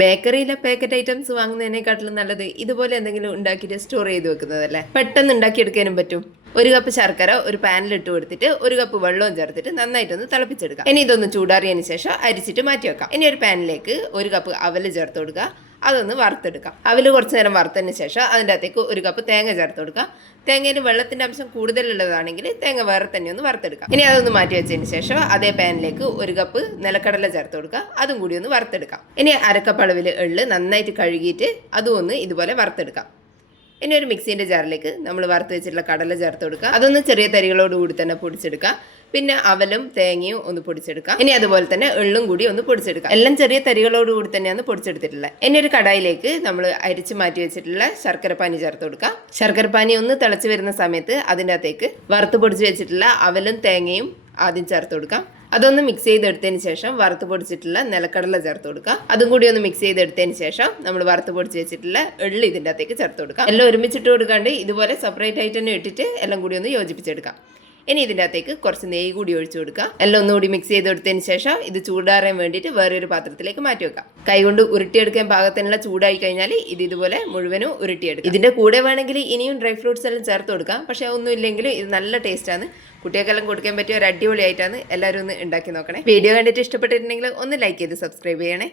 ബേക്കറിയിലെ packet items വാങ്ങുന്നതിനെക്കാട്ടിലും നല്ലത് ഇതുപോലെ എന്തെങ്കിലും ഉണ്ടാക്കിയിട്ട് സ്റ്റോർ ചെയ്ത് വെക്കുന്നതല്ലേ. പെട്ടെന്ന് ഉണ്ടാക്കിയെടുക്കാനും പറ്റും. ഒരു കപ്പ് ശർക്കര ഒരു പാനിൽ ഇട്ട് കൊടുത്തിട്ട് ഒരു കപ്പ് വെള്ളവും ചേർത്തിട്ട് നന്നായിട്ടൊന്ന് തിളപ്പിച്ചെടുക്കാം. ഇനി ഇതൊന്ന് ചൂടാറിയതിന് ശേഷം അരിച്ചിട്ട് മാറ്റി വെക്കാം. ഇനി ഒരു പാനിലേക്ക് ഒരു കപ്പ് അവല് ചേർത്ത് കൊടുക്കുക. അതൊന്ന് വറുത്തെടുക്കാം. അവല് കുറച്ച് നേരം വറുത്തതിന് ശേഷം അതിൻ്റെ അകത്തേക്ക് ഒരു കപ്പ് തേങ്ങ ചേർത്ത് കൊടുക്കുക. തേങ്ങയിൽ വെള്ളത്തിൻ്റെ അംശം കൂടുതലുള്ളതാണെങ്കിൽ തേങ്ങ വേറെ തന്നെ ഒന്ന് വറുത്തെടുക്കാം. ഇനി അതൊന്ന് മാറ്റി വെച്ചതിന് ശേഷം അതേ പാനിലേക്ക് ഒരു കപ്പ് നിലക്കടല ചേർത്ത് കൊടുക്കുക. അതും കൂടി ഒന്ന് വറുത്തെടുക്കാം. ഇനി അരക്കപ്പ് അളവിൽ എള്ള് നന്നായിട്ട് കഴുകിയിട്ട് അതും ഒന്ന് ഇതുപോലെ വറുത്തെടുക്കാം. ഇനി ഒരു മിക്സീൻ്റെ ജാറിലേക്ക് നമ്മൾ വറുത്ത് വെച്ചിട്ടുള്ള കടല ചേർത്ത് കൊടുക്കുക. അതൊന്ന് ചെറിയ തരികളോട് കൂടി തന്നെ പൊടിച്ചെടുക്കുക. പിന്നെ അവലും തേങ്ങയും ഒന്ന് പൊടിച്ചെടുക്കാം. ഇനി അതുപോലെ തന്നെ എള്ളും കൂടി ഒന്ന് പൊടിച്ചെടുക്കാം. എല്ലാം ചെറിയ തരികളോട് കൂടി തന്നെയാണ് പൊടിച്ചെടുത്തിട്ടുള്ളത്. ഇനി ഒരു കടായിലേക്ക് നമ്മൾ അരിച്ച് മാറ്റി വെച്ചിട്ടുള്ള ശർക്കരപ്പാനി ചേർത്ത് കൊടുക്കാം. ശർക്കരപ്പാനി ഒന്ന് തിളച്ച് വരുന്ന സമയത്ത് അതിൻ്റെ അകത്തേക്ക് വറുത്ത് പൊടിച്ച് വെച്ചിട്ടുള്ള അവലും തേങ്ങയും ആദ്യം ചേർത്ത് കൊടുക്കാം. അതൊന്ന് മിക്സ് ചെയ്തെടുത്തതിന് ശേഷം വറുത്ത് പൊടിച്ചിട്ടുള്ള നിലക്കടല ചേർത്ത് കൊടുക്കുക. അതും കൂടി ഒന്ന് മിക്സ് ചെയ്തെടുത്തതിന് ശേഷം നമ്മൾ വറുത്ത് പൊടിച്ച് വെച്ചിട്ടുള്ള എള്ള് ഇതിൻ്റെ അകത്തേക്ക് ചേർത്ത് കൊടുക്കാം. എല്ലാം ഒരുമിച്ചിട്ട് കൊടുക്കാണ്ട് ഇതുപോലെ സെപ്പറേറ്റ് ആയിട്ട് തന്നെ ഇട്ടിട്ട് എല്ലാം കൂടി ഒന്ന് യോജിപ്പിച്ചെടുക്കാം. ഇനി ഇതിൻ്റെ അകത്തേക്ക് കുറച്ച് നെയ്യ് കൂടി ഒഴിച്ചു കൊടുക്കുക. എല്ലാം ഒന്നുകൂടി മിക്സ് ചെയ്തെടുത്തതിന് ശേഷം ഇത് ചൂടാറാൻ വേണ്ടിയിട്ട് വേറൊരു പാത്രത്തിലേക്ക് മാറ്റി വെക്കാം. കൈകൊണ്ട് ഉരുട്ടിയെടുക്കാൻ പാകത്തിനുള്ള ചൂടായി കഴിഞ്ഞാൽ ഇത് ഇതുപോലെ മുഴുവനും ഉരുട്ടിയെടുക്കാം. ഇതിൻ്റെ കൂടെ വേണമെങ്കിൽ ഇനിയും ഡ്രൈ ഫ്രൂട്ട്സ് എല്ലാം ചേർത്ത് കൊടുക്കാം. പക്ഷേ ഒന്നും ഇല്ലെങ്കിലും ഇത് നല്ല ടേസ്റ്റാണ്. കുട്ടികൾക്കെല്ലാം കൊടുക്കാൻ പറ്റിയ ഒരു അടിപൊളിയായിട്ടാണ്. എല്ലാവരും ഒന്ന് ഉണ്ടാക്കി നോക്കണേ. വീഡിയോ കണ്ടിട്ട് ഇഷ്ടപ്പെട്ടിട്ടുണ്ടെങ്കിൽ ഒന്ന് ലൈക്ക് ചെയ്ത് സബ്സ്ക്രൈബ് ചെയ്യണേ.